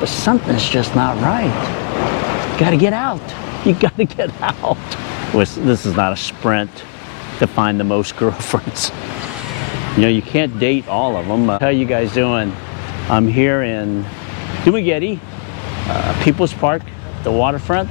but something's just not right. Got to get out. You got to get out. This is not a sprint to find the most girlfriends. You know, you can't date all of them. How you guys doing? I'm here in Dumaguete, People's Park, the waterfront.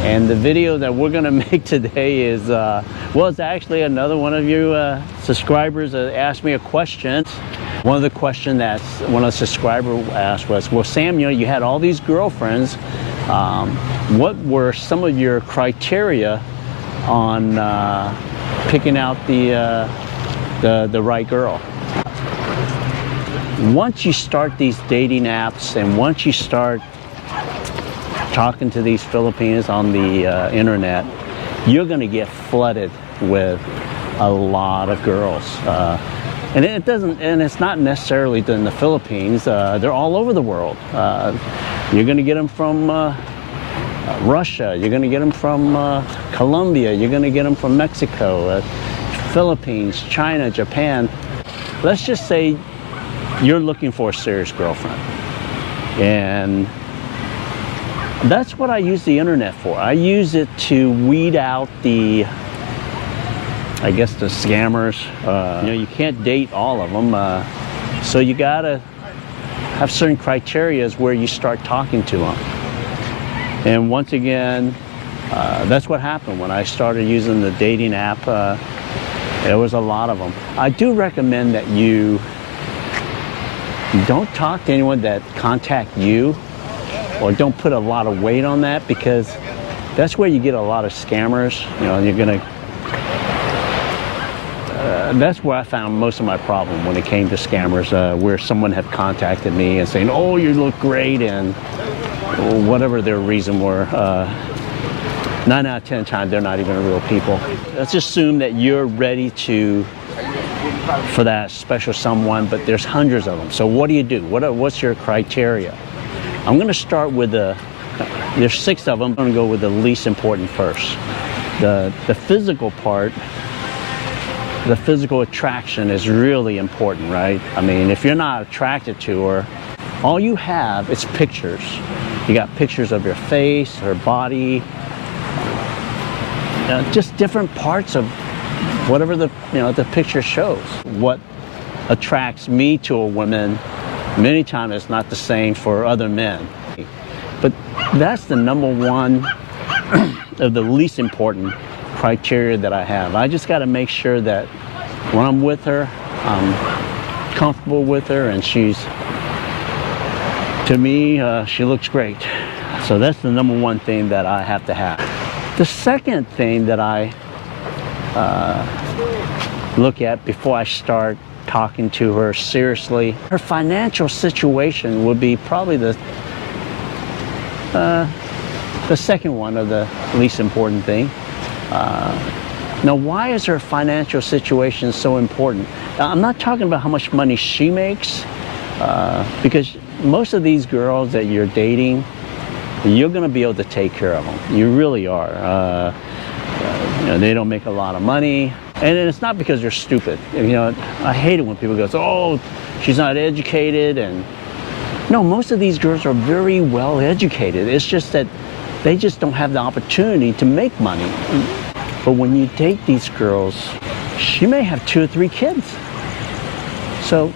And the video that we're gonna make today is, well, it's actually another one of you subscribers asked me a question. One of the questions that one of the subscribers asked was, well, Sam, you know, you had all these girlfriends. What were some of your criteria on picking out the right girl? Once you start these dating apps and once you start talking to these Filipinos on the internet, you're going to get flooded with a lot of girls. And it's not necessarily in the Philippines. They're all over the world. You're going to get them from Russia. You're going to get them from Colombia. You're going to get them from Mexico, Philippines, China, Japan. Let's just say you're looking for a serious girlfriend. And that's what I use the internet for. I use it to weed out the scammers. You know, you can't date all of them. So you gotta have certain criteria where you start talking to them. And once again, that's what happened when I started using the dating app. There was a lot of them. I do recommend that you don't talk to anyone that contact you, or don't put a lot of weight on that, because that's where you get a lot of scammers. You know, you're gonna. That's where I found most of my problem when it came to scammers, where someone had contacted me and saying, "Oh, you look great," and whatever their reason were. 9 out of 10 times, they're not even real people. Let's assume that you're ready for that special someone, but there's hundreds of them. So what do you do? What's your criteria? I'm going to start with there's 6 of them. I'm going to go with the least important first. The physical part, the physical attraction is really important, right? I mean, if you're not attracted to her, all you have is pictures. You got pictures of your face, her body, just different parts of whatever the picture shows. What attracts me to a woman many times it's not the same for other men. But that's the number one of the least important criteria that I have. I just got to make sure that when I'm with her, I'm comfortable with her, and to me, she looks great. So that's the number one thing that I have to have. The second thing that I look at before I start talking to her seriously, her financial situation would be probably the second one of the least important thing. Now, why is her financial situation so important? I'm not talking about how much money she makes, because most of these girls that you're dating, you're going to be able to take care of them. You really are. You know, they don't make a lot of money. And it's not because they're stupid. You know, I hate it when people go, "Oh, she's not educated." And no, most of these girls are very well educated. It's just that they just don't have the opportunity to make money. But when you date these girls, she may have 2 or 3 kids. So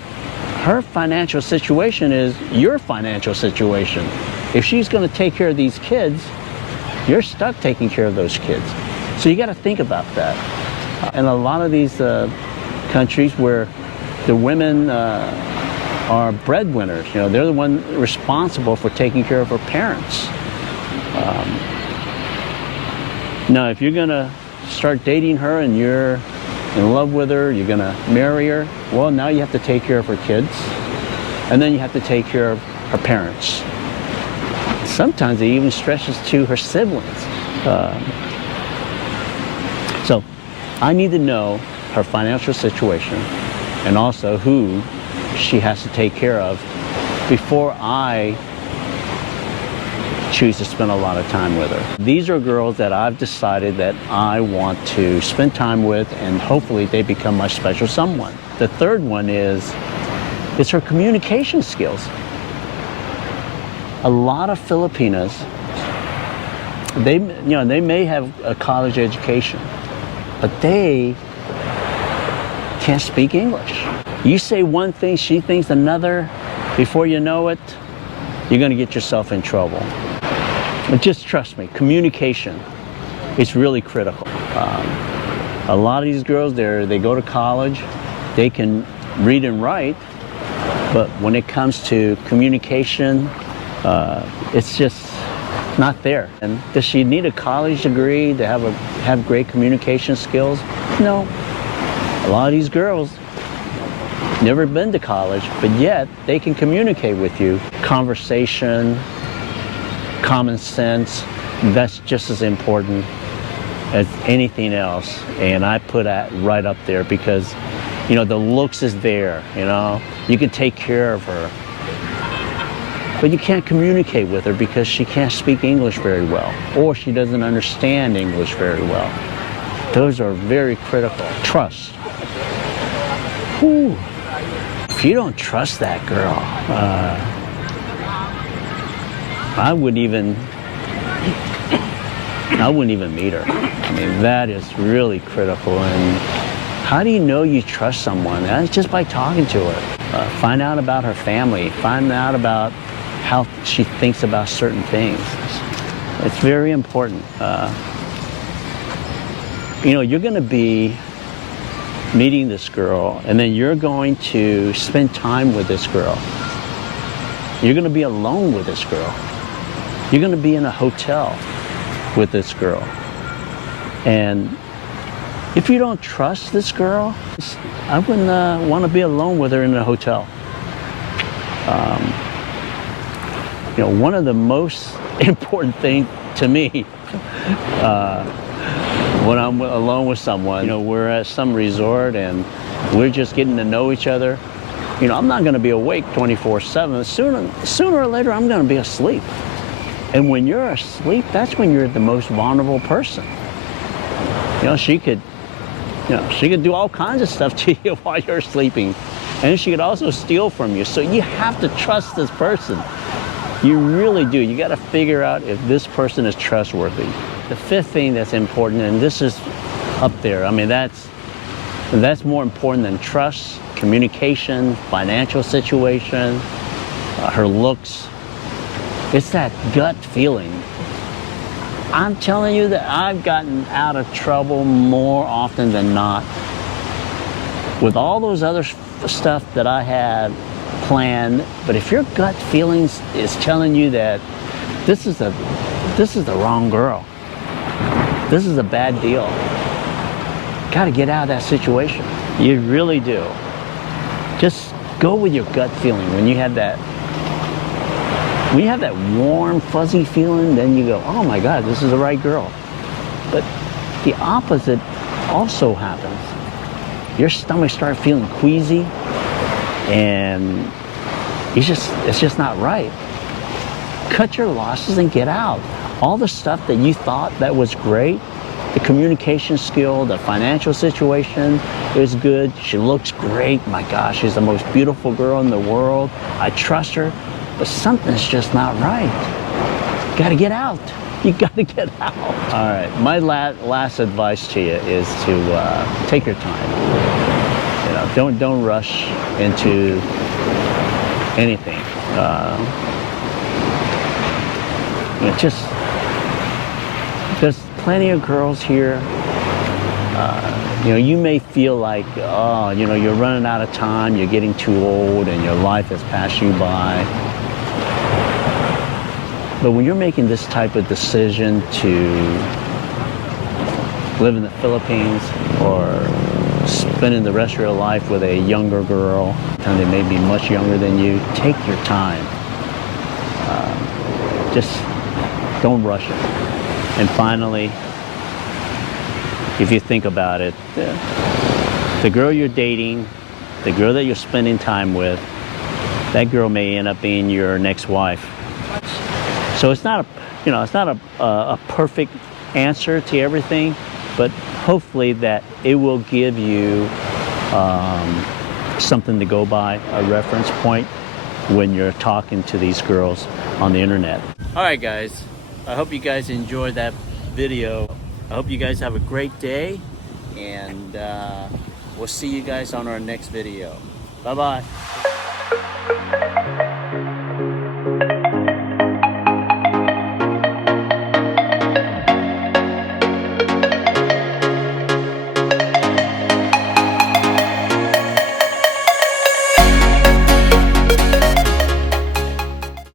her financial situation is your financial situation. If she's going to take care of these kids, you're stuck taking care of those kids. So you got to think about that. In a lot of these countries where the women are breadwinners, you know, they're the one responsible for taking care of her parents. Now, if you're gonna start dating her and you're in love with her, you're gonna marry her, well, now you have to take care of her kids, and then you have to take care of her parents. Sometimes it even stretches to her siblings. So I need to know her financial situation and also who she has to take care of before I choose to spend a lot of time with her. These are girls that I've decided that I want to spend time with, and hopefully they become my special someone. The third one is her communication skills. A lot of Filipinas, they may have a college education, but they can't speak English. You say one thing, she thinks another. Before you know it, you're going to get yourself in trouble. But just trust me, communication is really critical. A lot of these girls, they go to college, they can read and write, but when it comes to communication, it's just not there. And does she need a college degree to have great communication skills? No. A lot of these girls never been to college, but yet they can communicate with you. Conversation, common sense, that's just as important as anything else. And I put that right up there because, the looks is there, you can take care of her. But you can't communicate with her because she can't speak English very well, or she doesn't understand English very well. Those are very critical. Trust. Whew. If you don't trust that girl, I wouldn't even meet her. I mean, that is really critical. And how do you know you trust someone? That's just by talking to her. Find out about her family. Find out about how she thinks about certain things. It's very important. You're going to be meeting this girl, and then you're going to spend time with this girl. You're going to be alone with this girl. You're going to be in a hotel with this girl. And if you don't trust this girl, I wouldn't want to be alone with her in a hotel. One of the most important things to me when I'm alone with someone, we're at some resort and we're just getting to know each other. I'm not going to be awake 24/7. Sooner or later, I'm going to be asleep. And when you're asleep, that's when you're the most vulnerable person. She could do all kinds of stuff to you while you're sleeping. And she could also steal from you. So you have to trust this person. You really do. You got to figure out if this person is trustworthy. The fifth thing that's important, and this is up there, I mean, that's more important than trust, communication, financial situation, her looks. It's that gut feeling. I'm telling you that I've gotten out of trouble more often than not with all those other stuff that I had planned. But if your gut feelings is telling you that this is the wrong girl, this is a bad deal, got to get out of that situation. You really do. Just go with your gut feeling. When you have that warm, fuzzy feeling, then you go, oh my God, this is the right girl. But the opposite also happens. Your stomach starts feeling queasy, and it's just not right. Cut your losses and get out. All the stuff that you thought that was great, the communication skill, the financial situation is good. She looks great. My gosh, she's the most beautiful girl in the world. I trust her. But something's just not right. You got to get out. You got to get out. All right. My last advice to you is to take your time. Don't rush into anything. There's plenty of girls here. You may feel like, you're running out of time. You're getting too old, and your life has passed you by. But when you're making this type of decision to live in the Philippines or spending the rest of your life with a younger girl, and they may be much younger than you, take your time. Just don't rush it. And finally, if you think about it, the girl you're dating, the girl that you're spending time with, that girl may end up being your next wife. So it's not a perfect answer to everything, but hopefully that it will give you something to go by, a reference point. when you're talking to these girls on the internet. All right, guys, I hope you guys enjoyed that video. I hope you guys have a great day, and we'll see you guys on our next video. Bye-bye.